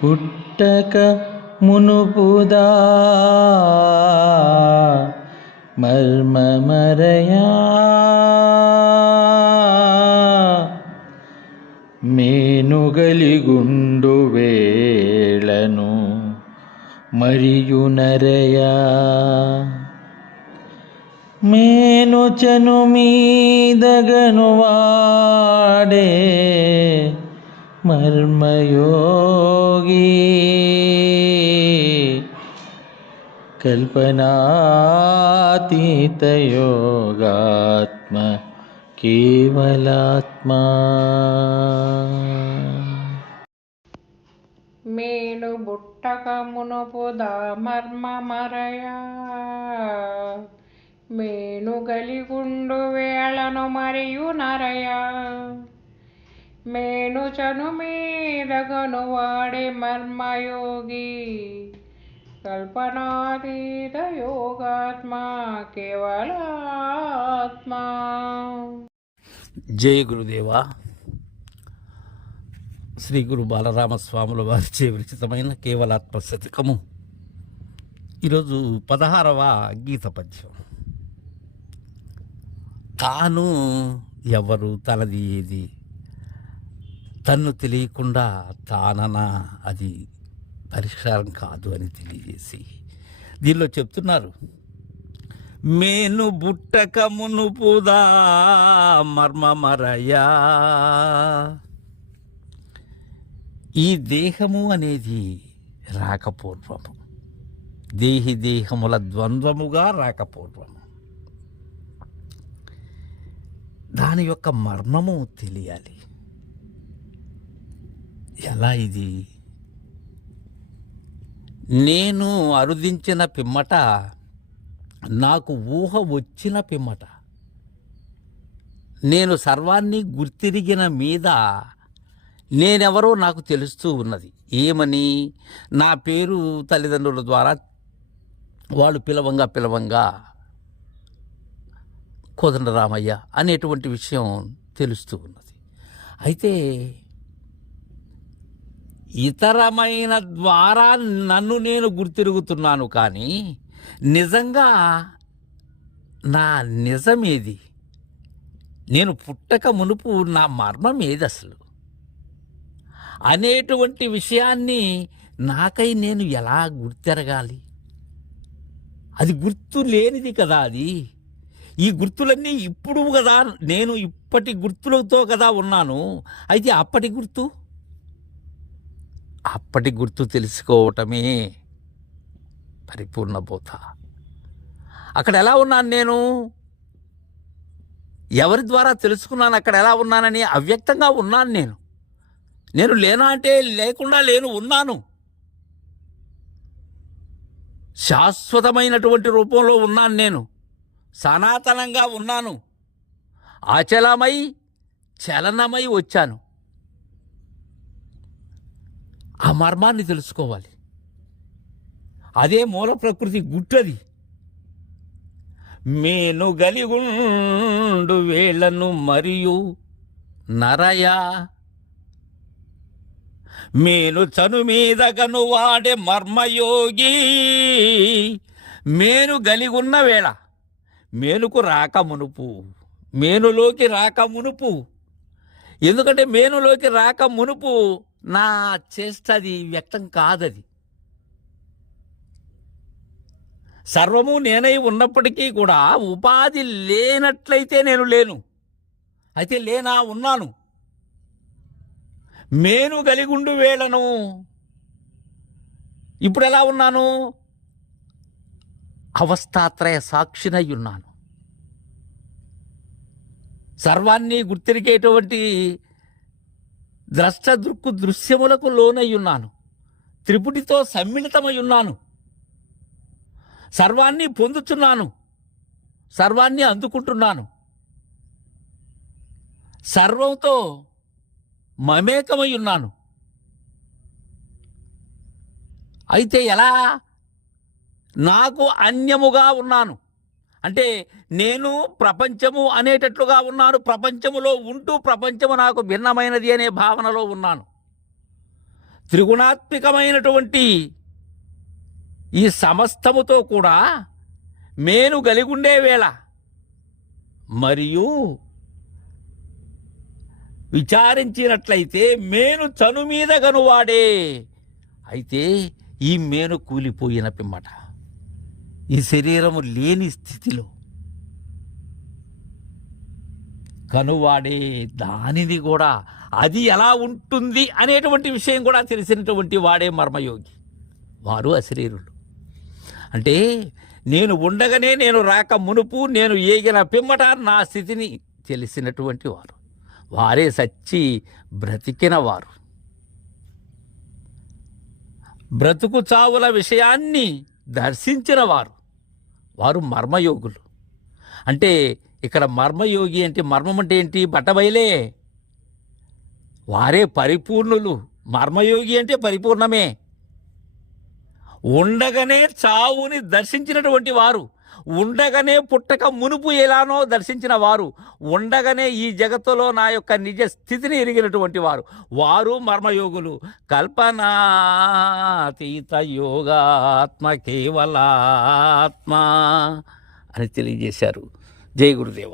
పుట్టక మునుపుదా మర్మమరయా మేనుగలిగుండు వేళను మరియునరయా మేనుచను మీదగను వాడే మర్మయోగి కల్పనాతీత యోగాత్మ కేవలాత్మా. మేను బుట్టక మునుపుదా మర్మమరయా మేను గలిగుండు వేళను మరియు నరయా మేను చను మీదగను వాడే మర్మయోగి కల్పనాతీత యోగాత్మ కేవలాత్మా. జయ గురుదేవా. శ్రీ గురు బాలరామస్వాముల వారిచే విరచితమైన కేవలాత్మ శతకము. ఈరోజు 16వ గీత పద్యం. తాను ఎవరు, తనది ఏది, తన్ను తెలియకుండా తాననా అది పరిష్కారం కాదు అని తెలియజేసి దీనిలో చెప్తున్నారు. మేను బుట్టక మునుపుదా మర్మమరయా. ఈ దేహము అనేది రాకపూర్వము, దేహి దేహముల ద్వంద్వముగా రాకపూర్వము. దాని యొక్క మర్మము తెలియాలి. ఎలా ఇది? నేను అరుదించిన పిమ్మట, నాకు ఊహ వచ్చిన పిమ్మట, నేను సర్వాన్ని గుర్తిరిగిన మీద నేనెవరో నాకు తెలుస్తూ ఉన్నది. ఏమని? నా పేరు తల్లిదండ్రుల ద్వారా వాళ్ళు పిలవంగా కోదండరామయ్య అనేటువంటి విషయం తెలుస్తూ ఉన్నది. అయితే ఇతరమైన ద్వారా నన్ను నేను గుర్తిరుగుతున్నాను, కానీ నిజంగా నా నిజమేది? నేను పుట్టక మునుపు నా మర్మం ఏది అసలు అనేటువంటి విషయాన్ని నాకై నేను ఎలా గుర్తెరగాలి? అది గుర్తు లేనిది కదా. అది ఈ గుర్తులన్నీ ఇప్పుడు కదా, నేను ఇప్పటి గుర్తులతో కదా ఉన్నాను. అయితే అప్పటి గుర్తు తెలుసుకోవటమే పరిపూర్ణ బోధ. అక్కడ ఎలా ఉన్నాను నేను, ఎవరి ద్వారా తెలుసుకున్నాను, అక్కడ ఎలా ఉన్నానని అవ్యక్తంగా ఉన్నాను. నేను లేనా అంటే లేకుండా లేను, ఉన్నాను. శాశ్వతమైనటువంటి రూపంలో ఉన్నాను. నేను సనాతనంగా ఉన్నాను. అచలమై చలనమై వచ్చాను. ఆ మర్మాన్ని తెలుసుకోవాలి. అదే మూల ప్రకృతి గుట్టది. మేను గలిగుండు వేళను మరియు నరయా మేను చను మీదగను వాడే మర్మయోగి. మేను గలిగున్న వేళ, మేనుకు రాకమునుపు, మేనులోకి రాకమునుపు. ఎందుకంటే మేనులోకి రాకమునుపు నా చేష్టది వ్యక్తం కాదది. సర్వము నేనై ఉన్నప్పటికీ కూడా ఉపాధి లేనట్లయితే నేను లేను. అయితే లేనా? ఉన్నాను. మేను గలిగుండు వేళను ఇప్పుడు ఎలా ఉన్నాను? అవస్థాత్రయ సాక్షినై ఉన్నాను. సర్వాన్ని గుర్తిరిగేటువంటి ద్రష్ట దృక్కు దృశ్యములకు లోనై ఉన్నాను. త్రిపుటితో సమ్మిళితమై ఉన్నాను. సర్వాన్ని పొందుతున్నాను, సర్వాన్ని అందుకుంటున్నాను. సర్వంతో మమేకమై ఉన్నాను. అయితే ఎలా? నాకు అన్యముగా ఉన్నాను. అంటే నేను ప్రపంచము అనేటట్లుగా ఉన్నాను. ప్రపంచములో ఉంటూ ప్రపంచము నాకు భిన్నమైనది అనే భావనలో ఉన్నాను. త్రిగుణాత్మకమైనటువంటి ఈ సమస్తముతో కూడా మేను కలిగుండే వేళ మరియు విచారించినట్లయితే మేను చను మీద గనువాడే. అయితే ఈ మేను కూలిపోయిన పిమ్మట ఈ శరీరము లేని స్థితిలో కనువాడే దానిని కూడా అది ఎలా ఉంటుంది అనేటువంటి విషయం కూడా తెలిసినటువంటి వాడే మర్మయోగి. వారు అశరీరులు. అంటే నేను ఉండగానే, నేను రాక మునుపు, నేను ఏగిన పిమ్మట నా స్థితిని తెలిసినటువంటి వారు. వారే సచ్చి బ్రతికిన వారు. బ్రతుకు చావుల విషయాన్ని దర్శించిన వారు. వారు మర్మయోగులు. అంటే ఇక్కడ మర్మయోగి అంటే మర్మం అంటే ఏంటి? బట్టబయలే. వారే పరిపూర్ణులు. మర్మయోగి అంటే పరిపూర్ణమే. ఉండగానే చావుని దర్శించినటువంటి వారు, ఉండగానే పుట్టక మునుపు ఎలానో దర్శించిన వారు, ఉండగానే ఈ జగత్తులో నా యొక్క నిజ స్థితిని ఎరిగినటువంటి వారు, వారు మర్మయోగులు. కల్పనాతీత యోగాత్మ కేవలాత్మ అని తెలియజేశారు. జై గురుదేవ.